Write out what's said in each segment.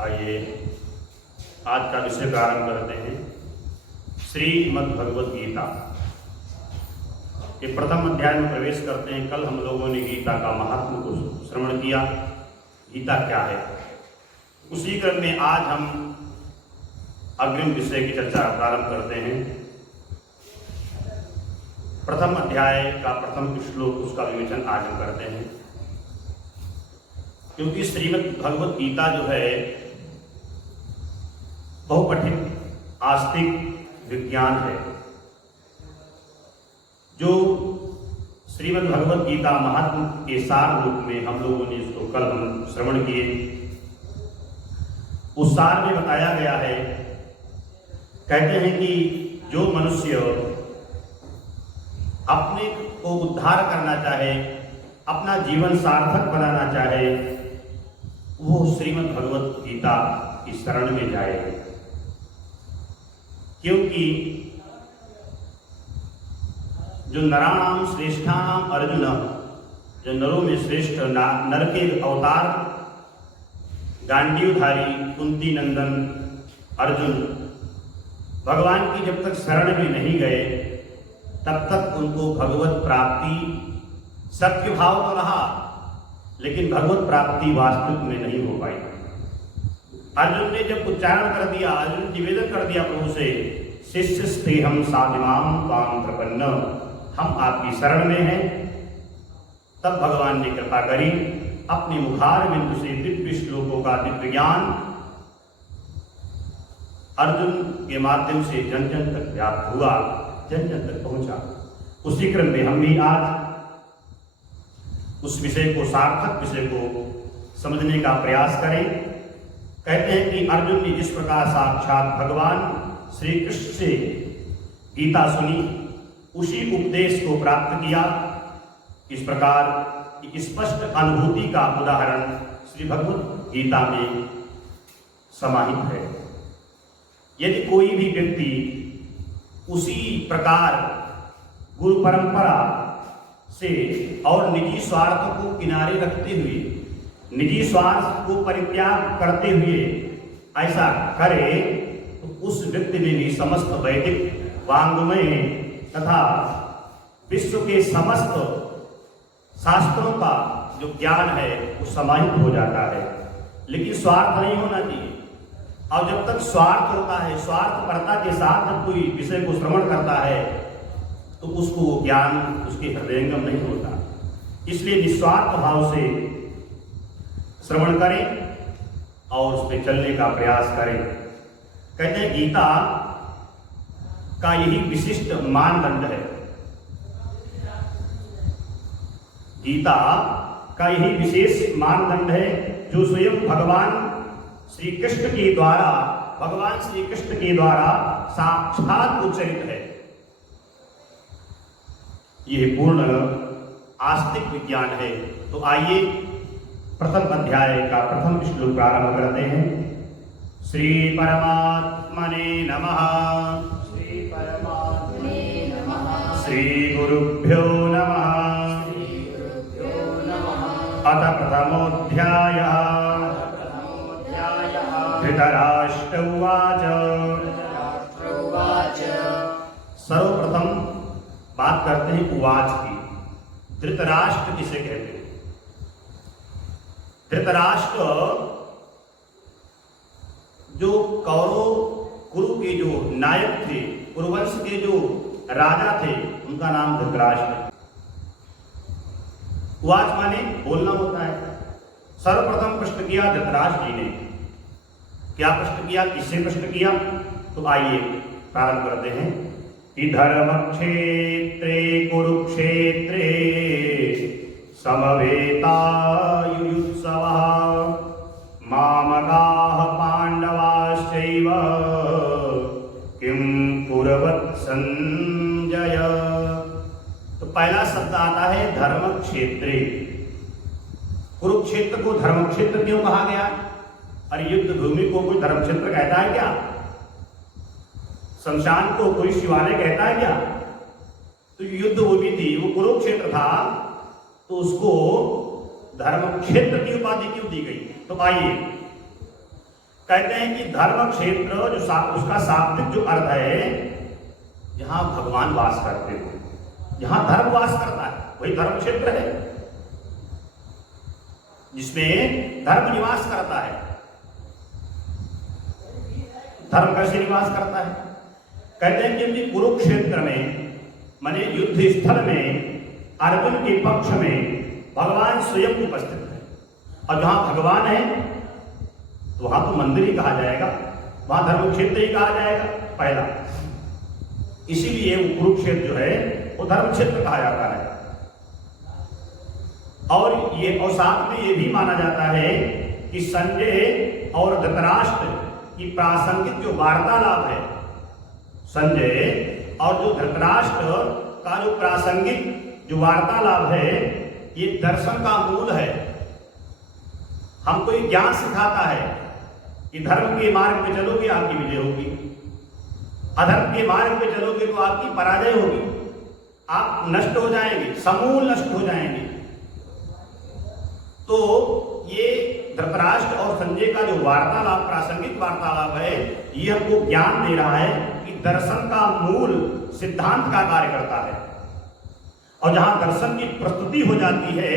आइए आज का विषय प्रारंभ करते हैं। श्रीमद् भगवद गीता के प्रथम अध्याय में प्रवेश करते हैं। कल हम लोगों ने गीता का महात्म को श्रवण किया, गीता क्या है। उसी क्रम में आज हम अग्रिम विषय की चर्चा प्रारंभ करते हैं। प्रथम अध्याय का प्रथम श्लोक, उसका विवेचन आज हम करते हैं, क्योंकि श्रीमद् भगवद गीता जो है बहुपठित आस्तिक विज्ञान है। जो श्रीमद् भगवद गीता महात्म के सार रूप में हम लोगों ने इसको कल हम श्रवण किए। उस सार में बताया गया है, कहते हैं कि जो मनुष्य अपने को उद्धार करना चाहे, अपना जीवन सार्थक बनाना चाहे, वो श्रीमद् भगवद गीता की शरण में जाए। क्योंकि जो नराणाम श्रेष्ठानाम अर्जुन, जो नरों में श्रेष्ठ नर के अवतार गांडीवधारी कुंती नंदन अर्जुन भगवान की जब तक शरण में नहीं गए तब तक उनको भगवत प्राप्ति सत्य भाव तो रहा, लेकिन भगवत प्राप्ति वास्तविक में नहीं हो पाई। अर्जुन ने जब उच्चारण कर दिया, अर्जुन निवेदन कर दिया प्रभु से, शिष्यस्ते हम साधिमाम त्वां प्रपन्न, हम आपकी शरण में हैं, तब भगवान ने कृपा करी, अपने मुखार बिंदु से दिव्य श्लोकों का दिव्य ज्ञान अर्जुन के माध्यम से जन जन तक व्याप्त हुआ, जन जन तक पहुंचा। उसी क्रम में हम भी आज उस विषय को, सार्थक विषय को समझने का प्रयास करें। कहते हैं कि अर्जुन ने जिस प्रकार साक्षात भगवान श्री कृष्ण से गीता सुनी, उसी उपदेश को प्राप्त किया। इस प्रकार स्पष्ट अनुभूति का उदाहरण श्री भगवद गीता में समाहित है। यदि कोई भी व्यक्ति उसी प्रकार गुरु परंपरा से और निजी स्वार्थ को किनारे रखते हुए, निजी स्वार्थ को परित्याग करते हुए ऐसा करे, तो उस व्यक्ति में भी समस्त वैदिक वाङ्मय तथा विश्व के समस्त शास्त्रों का जो ज्ञान है वो समाहित हो जाता है। लेकिन स्वार्थ नहीं होना चाहिए। और जब तक स्वार्थ होता है, स्वार्थपरता के साथ जब कोई विषय को श्रवण करता है, तो उसको वो ज्ञान उसके हृदयंगम नहीं होता। इसलिए निस्वार्थ भाव से श्रवण करें और उस पर चलने का प्रयास करें। कहते हैं गीता का यही विशिष्ट मानदंड है। गीता का यही विशेष मानदंड है जो स्वयं भगवान श्री कृष्ण के द्वारा, भगवान श्री कृष्ण के द्वारा साक्षात उच्चरित है। यह पूर्ण आस्तिक विज्ञान है। तो आइए प्रथम अध्याय का प्रथम श्लोक प्रारंभ करते हैं। श्री परमात्मने नमः। श्री परमात्मने नमः। श्री गुरुभ्यो नमः। श्री गुरुभ्यो नमः। अथ प्रथमोऽध्यायः। धृतराष्ट्र उवाच। धृतराष्ट्र उवाच। सर्वप्रथम बात करते हैं उवाच की। धृतराष्ट्र किसे कहते हैं? धृतराष्ट्र जो कौरव कुरु के जो नायक थे, कुरुवंश के जो राजा थे, उनका नाम धृतराष्ट्र। उवाच माने बोलना होता है। सर्वप्रथम प्रश्न किया धृतराष्ट्र जी ने। क्या प्रश्न किया, किससे प्रश्न किया? तो आइए प्रारंभ करते हैं कि धर्मक्षेत्रे कुरुक्षेत्रे समवेतायुयुत्सवः मामकाः पांडवाश्चैव किं कुर्वत् संजय। तो पहला शब्द आता है धर्मक्षेत्रे। कुरुक्षेत्र को धर्मक्षेत्र क्यों कहा गया? अरे युद्ध भूमि को कोई धर्मक्षेत्र कहता है क्या? शमशान को कोई शिवालय कहता है क्या? तो युद्ध भूमि थी, वो कुरुक्षेत्र था, तो उसको धर्म क्षेत्र की उपाधि क्यों दी गई? तो आइए कहते हैं कि धर्म क्षेत्र जो उसका शाब्दिक जो अर्थ है, जहां भगवान वास करते हो, जहां धर्म वास करता है वही धर्म क्षेत्र है, जिसमें धर्म निवास करता है। धर्म कैसे निवास करता है? कहते हैं कि कुरुक्षेत्र में माने युद्ध स्थल में अर्जुन के पक्ष में भगवान स्वयं उपस्थित है, और जहां भगवान है तो वहां तो मंदिर ही कहा जाएगा, वहां धर्म क्षेत्र ही कहा जाएगा पहला। इसीलिए वो कुरुक्षेत्र जो है वो धर्म क्षेत्र कहा जाता है। और साथ में ये भी माना जाता है कि संजय और धृतराष्ट्र की प्रासंगिक जो वार्तालाप है, संजय और जो धृतराष्ट्र का जो प्रासंगिक जो वार्तालाप है, ये दर्शन का मूल है। हमको ये ज्ञान सिखाता है कि धर्म के मार्ग पे चलोगे आपकी विजय होगी, अधर्म के मार्ग पे चलोगे तो आपकी पराजय होगी, आप नष्ट हो जाएंगे, समूल नष्ट हो जाएंगे। तो ये धृतराष्ट्र और संजय का जो वार्तालाप, प्रासंगिक वार्तालाप है, ये हमको ज्ञान दे रहा है कि दर्शन का मूल सिद्धांत का कार्य करता है, और जहां दर्शन की प्रस्तुति हो जाती है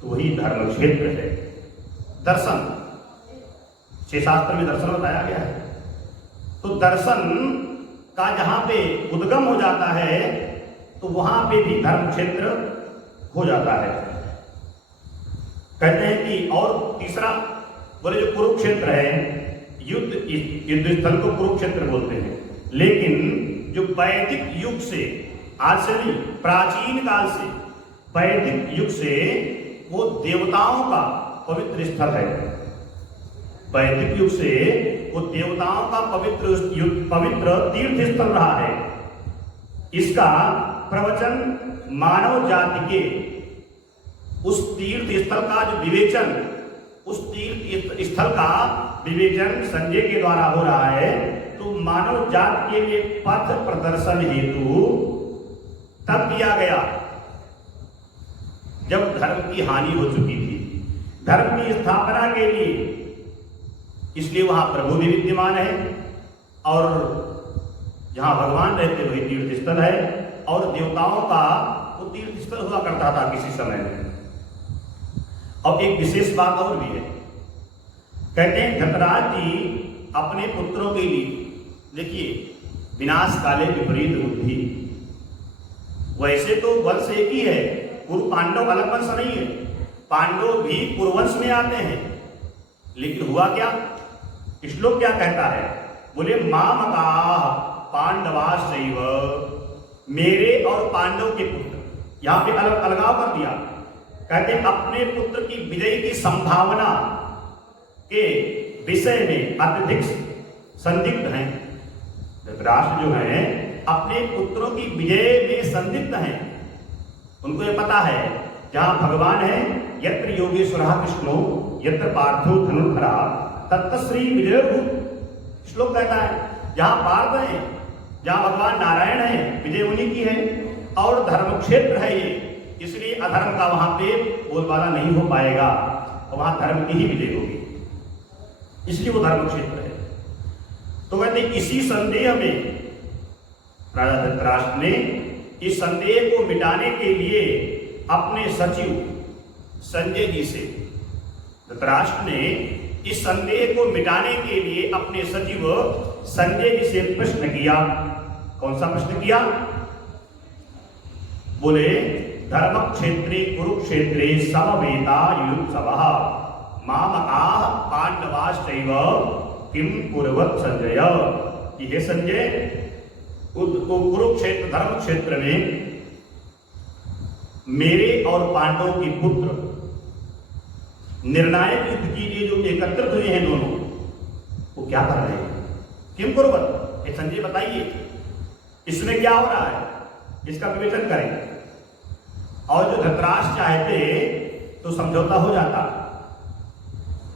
तो वही धर्म क्षेत्र है। दर्शन, छह शास्त्र में दर्शन बताया गया है, तो दर्शन का जहां पे उद्गम हो जाता है तो वहां पे भी धर्म क्षेत्र हो जाता है। कहते हैं कि और तीसरा बोले जो कुरुक्षेत्र है, युद्ध स्थल को कुरुक्षेत्र बोलते हैं, लेकिन जो वैदिक युग से, आज से नहीं, प्राचीन काल से, वैदिक युग से वो देवताओं का पवित्र स्थल है। वैदिक युग से वो देवताओं का पवित्र तीर्थ स्थल रहा है। इसका प्रवचन मानव जाति के उस तीर्थ स्थल का जो विवेचन, उस तीर्थ स्थल का विवेचन संजय के द्वारा हो रहा है। तो मानव जाति के लिए पथ प्रदर्शन हेतु तब किया गया जब धर्म की हानि हो चुकी थी, धर्म की स्थापना के लिए। इसलिए वहां प्रभु भी विद्यमान है, और जहां भगवान रहते वही तीर्थ स्थल है, और देवताओं का वो तीर्थ स्थल हुआ करता था किसी समय में। अब एक विशेष बात और भी है, कहते हैं धृतराज जी अपने पुत्रों के लिए, देखिए विनाश काले विपरीत बुद्धि, वैसे तो वंश एक ही है, कुरु पांडव अलग वंश नहीं है, पांडव भी कुरुवंश में आते हैं, लेकिन हुआ क्या? श्लोक क्या कहता है? बोले मामकाः पांडवाश्चैव, मेरे और पांडव के पुत्र, यहां पे अलग अलगाव कर दिया। कहते हैं अपने पुत्र की विजय की संभावना के विषय में अत्यधिक संदिग्ध हैं। धृतराष्ट्र जो है अपने पुत्रों की विजय में संदिग्ध हैं। उनको ये पता है जहां भगवान है, यत्र योगेश्वरः कृष्णो यत्र पार्थो धनुर्धरा तत्र श्री विजयोर्भूत्। श्लोक कहता है जहां पार्थ है, जहां भगवान नारायण है, विजय उन्हीं की है, और धर्म क्षेत्र है ये, इसलिए अधर्म का वहां पे बोलबाला नहीं हो पाएगा, और वहां धर्म की ही विजय होगी, इसलिए वो धर्म क्षेत्र है। तो कहते इसी संदेह में राजा धृतराष्ट्र ने इस संदेह को मिटाने के लिए अपने सचिव संजय जी से, धृतराष्ट्र ने इस संदेह को मिटाने के लिए अपने सचिव संजय जी से प्रश्न किया। कौन सा प्रश्न किया? बोले धर्म क्षेत्रे कुरुक्षेत्रे समवेता युत्सवः मामकाः पांडवाश्चैव किम कुर्वत् संजय। ये संजय कुरुक्षेत्र धर्म क्षेत्र में मेरे और पांडवों के पुत्र निर्णायक युद्ध के लिए जो एकत्रित हुए हैं दोनों, वो क्या कर रहे हैं? किम कुर्वत्, ये संजय बताइए इसमें क्या हो रहा है, इसका विवेचन करें। और जो धृतराष्ट्र चाहते तो समझौता हो जाता,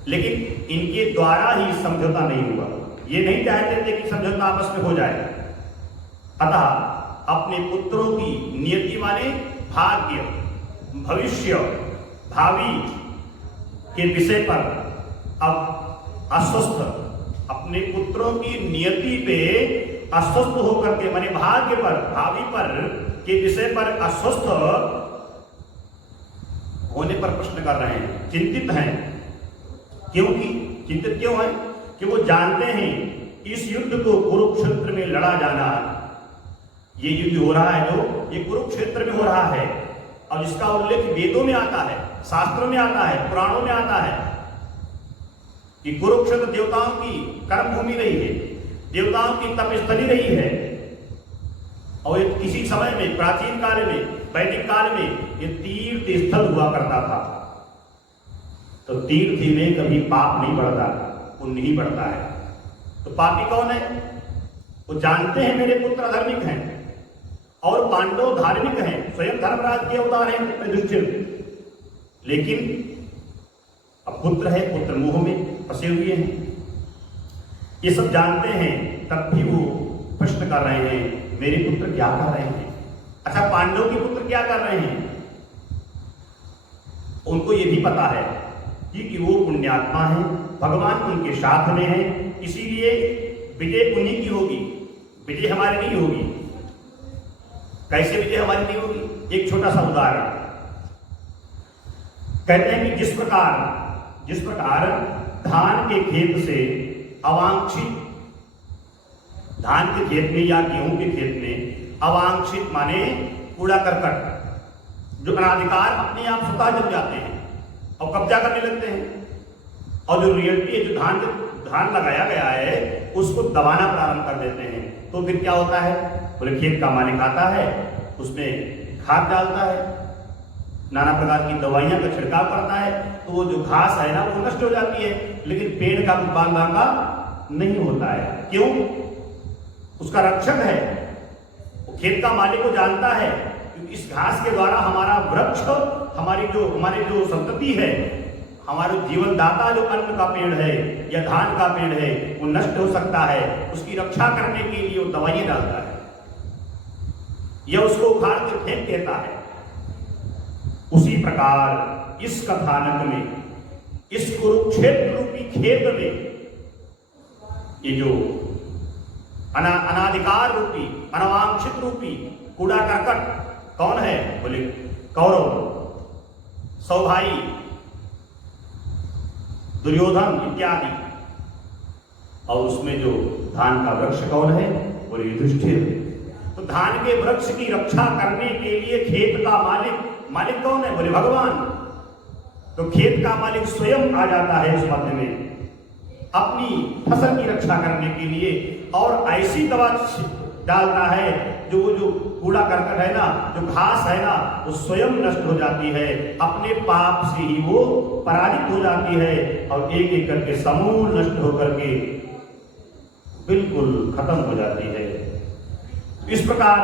लेकिन इनके द्वारा ही समझौता नहीं हुआ। ये नहीं चाहते थे कि समझौता आपस में हो जाए, अतः अपने पुत्रों की नियति माने भाग्य, भविष्य, भावी के विषय पर अब अस्वस्थ, अपने पुत्रों की नियति पे अस्वस्थ होकर के, माने भाग्य पर, भावी पर के विषय पर अस्वस्थ होने पर प्रश्न कर रहे हैं, चिंतित हैं। क्योंकि चिंतित क्यों है? कि वो जानते हैं इस युद्ध को कुरुक्षेत्र में लड़ा जाना, ये युद्ध हो रहा है जो ये कुरुक्षेत्र में हो रहा है, और इसका उल्लेख वेदों में आता है, शास्त्रों में आता है, पुराणों में आता है कि कुरुक्षेत्र देवताओं की कर्म भूमि रही है, देवताओं की तपस्थली रही है। और किसी समय में, प्राचीन काल में, वैदिक काल में ये तीर्थ स्थल हुआ करता था। तो तीर्थ में कभी पाप नहीं बढ़ता, पुण्य ही बढ़ता है। तो पापी कौन है? वो जानते हैं मेरे पुत्र अधर्मिक हैं और पांडव धार्मिक हैं, स्वयं धर्मराज के अवतार हैं युधिष्ठिर, लेकिन अब पुत्र है, पुत्र मोह में फंसे हुए हैं, ये सब जानते हैं, तब भी वो प्रश्न कर रहे हैं मेरे पुत्र क्या कर रहे हैं। अच्छा, पांडव के पुत्र क्या कर रहे हैं? उनको ये भी पता है कि वो पुण्यात्मा हैं, भगवान उनके साथ में हैं, इसीलिए विजय उन्हीं की होगी, विजय हमारी नहीं होगी। कैसे विजय हमारी नहीं होगी? एक छोटा सा उदाहरण कहते हैं कि जिस प्रकार धान के खेत से अवांछित, धान के खेत में या गेहूं के खेत में अवांछित माने कूड़ा करकट, जो अनाधिकार अपने आप स्वतः जम जाते हैं और कब्जा करने लगते हैं, और जो रियलिटी है, जो धान लगाया गया है उसको दबाना प्रारंभ कर देते हैं, तो फिर क्या होता है? बोले खेत का मालिक आता है, उसमें खाद डालता है, नाना प्रकार की दवाइयां का छिड़काव करता है, तो वो जो घास है ना वो नष्ट हो जाती है, लेकिन पेड़ का बांधा नहीं होता है। क्यों? उसका रक्षक है, वो खेत का मालिक को जानता है, क्योंकि इस घास के द्वारा हमारा वृक्ष, हमारी जो संतति है, हमारे जीवन दाता जो अन्न का पेड़ है या धान का पेड़ है, वो नष्ट हो सकता है। उसकी रक्षा करने के लिए वो दवाइयां डालता है या उसको उखाड़ के फेंक देता है। उसी प्रकार इस कथानक में, इस कुरुक्षेत्र रूपी खेत में, ये जो अनाधिकार रूपी, अनवांछित रूपी कूड़ा करकट कौन है? बोले कौरव, सौभाई, दुर्योधन इत्यादि, और उसमें जो धान का वृक्ष कौन है? बोले युधिष्ठिर। तो धान के वृक्ष की रक्षा करने के लिए खेत का मालिक कौन है? बोले भगवान। तो खेत का मालिक स्वयं आ जाता है इस मध्य में अपनी फसल की रक्षा करने के लिए, और ऐसी दवा डालता है जो कूड़ा करकट है ना, जो घास है ना, वो स्वयं नष्ट हो जाती है, अपने पाप से ही वो पराजित हो जाती है, और एक एक करके समूल नष्ट होकर के बिल्कुल खत्म हो जाती है। इस प्रकार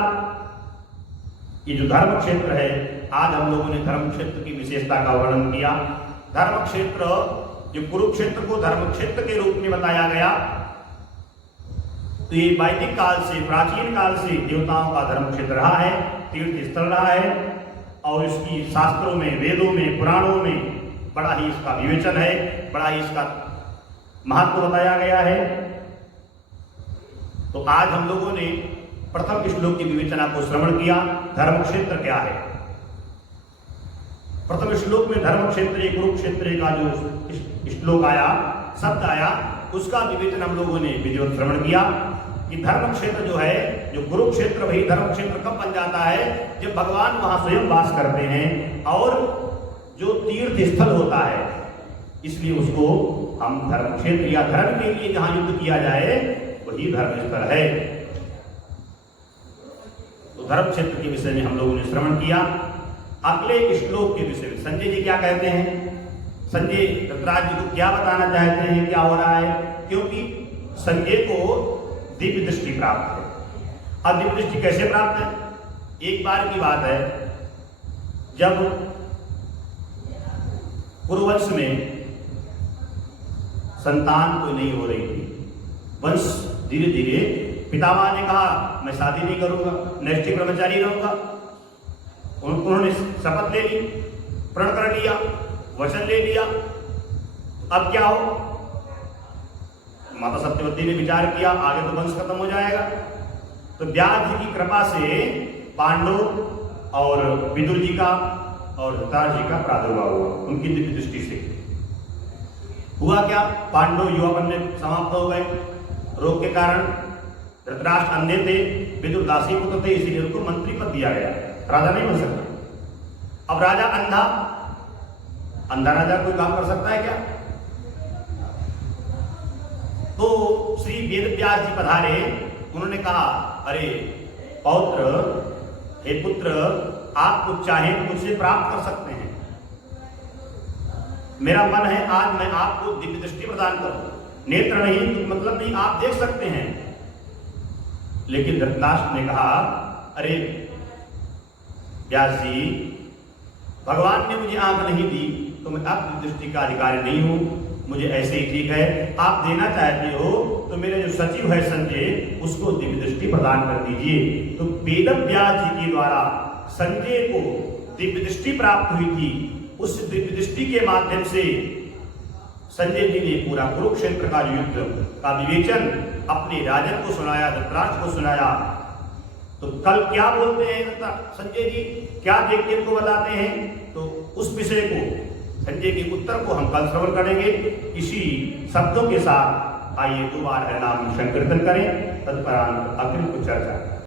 ये जो धर्म क्षेत्र है, आज हम लोगों ने धर्म क्षेत्र की विशेषता का वर्णन किया। धर्म क्षेत्र, जो कुरुक्षेत्र को धर्म क्षेत्र के रूप में बताया गया, तो ये वैदिक काल से, प्राचीन काल से देवताओं का धर्म क्षेत्र रहा है, तीर्थ स्थल रहा है, और इसकी शास्त्रों में, वेदों में, पुराणों में बड़ा ही इसका विवेचन है, बड़ा ही इसका महत्व बताया गया है। तो आज हम लोगों ने प्रथम श्लोक की विवेचना को श्रवण किया। धर्म क्षेत्र क्या है? प्रथम श्लोक में धर्म क्षेत्र, कुरुक्षेत्र का जो श्लोक आया, शब्द आया, उसका विवेचन हम लोगों ने विधिवत श्रवण किया कि धर्म क्षेत्र जो है, जो कुरुक्षेत्र, वही धर्म क्षेत्र कब बन जाता है? जब भगवान वहां स्वयं वास करते हैं, और जो तीर्थ स्थल होता है, इसलिए उसको हम धर्म क्षेत्र या धर्म के लिए जहां युद्ध किया जाए वही धर्म स्थल है। तो धर्म क्षेत्र के विषय में हम लोगों ने श्रवण किया। अगले श्लोक के विषय में संजय जी क्या कहते हैं? संजय धृतराज जी को क्या बताना चाहते हैं, क्या हो रहा है? क्योंकि संजय को दिव्य दृष्टि प्राप्त है। अब दिव्य दृष्टि कैसे प्राप्त है? एक बार की बात है, जब कुरुवंश में संतान कोई नहीं हो रही थी, वंश धीरे धीरे, पितामह ने कहा मैं शादी नहीं करूंगा, नैष्ठिक ब्रह्मचारी रहूंगा। उन्होंने शपथ ले ली, प्रण कर लिया, वचन ले लिया। अब क्या हो? माता सत्यवती ने विचार किया आगे तो वंश खत्म हो जाएगा। तो व्यास जी की कृपा से पांडव और विदुर जी का और धृतराष्ट्र जी का प्रादुर्भाव हुआ उनकी दिव्य दृष्टि से। हुआ क्या, पांडव युवापन में समाप्त हो गए रोग के कारण। धृतराष्ट्र अंधे थे, विदुर दासी पुत्र थे, इसीलिए उनको मंत्री पद दिया गया, राजा नहीं बन सकता। अब राजा अंधा, अंधा राजा कोई काम कर सकता है क्या? तो श्री वेद व्यास जी पधारे, उन्होंने कहा अरे पौत्र, हे पुत्र, आप कुछ चाहें तो मुझसे प्राप्त कर सकते हैं। मेरा मन है आज मैं आपको दिव्य दृष्टि प्रदान करूं। नेत्र नहीं तो मतलब नहीं, आप देख सकते हैं। लेकिन धृतराष्ट्र ने कहा अरे व्यास जी, भगवान ने मुझे आंख नहीं दी तो मैं आप दिव्य दृष्टि का अधिकारी नहीं हूं, मुझे ऐसे ही ठीक है। आप देना चाहते हो तो मेरे जो सचिव है संजय, उसको दिव्य दृष्टि प्रदान कर दीजिए। तो वेद व्यास जी के द्वारा संजय को दिव्य दृष्टि प्राप्त हुई थी। उस दिव्य दृष्टि के माध्यम से संजय जी ने पूरा कुरुक्षेत्र का युद्ध का विवेचन अपने राजन को सुनाया, धृतराष्ट्र को सुनाया। तो कल क्या बोलते हैं संजय जी, क्या देख के इनको बताते हैं, तो उस विषय को, संजय के उत्तर को हम कल श्रवण करेंगे। इसी शब्दों के साथ आइए दोबारा नाम संकीर्तन करें, तत्परांत अग्नि को चर्चा।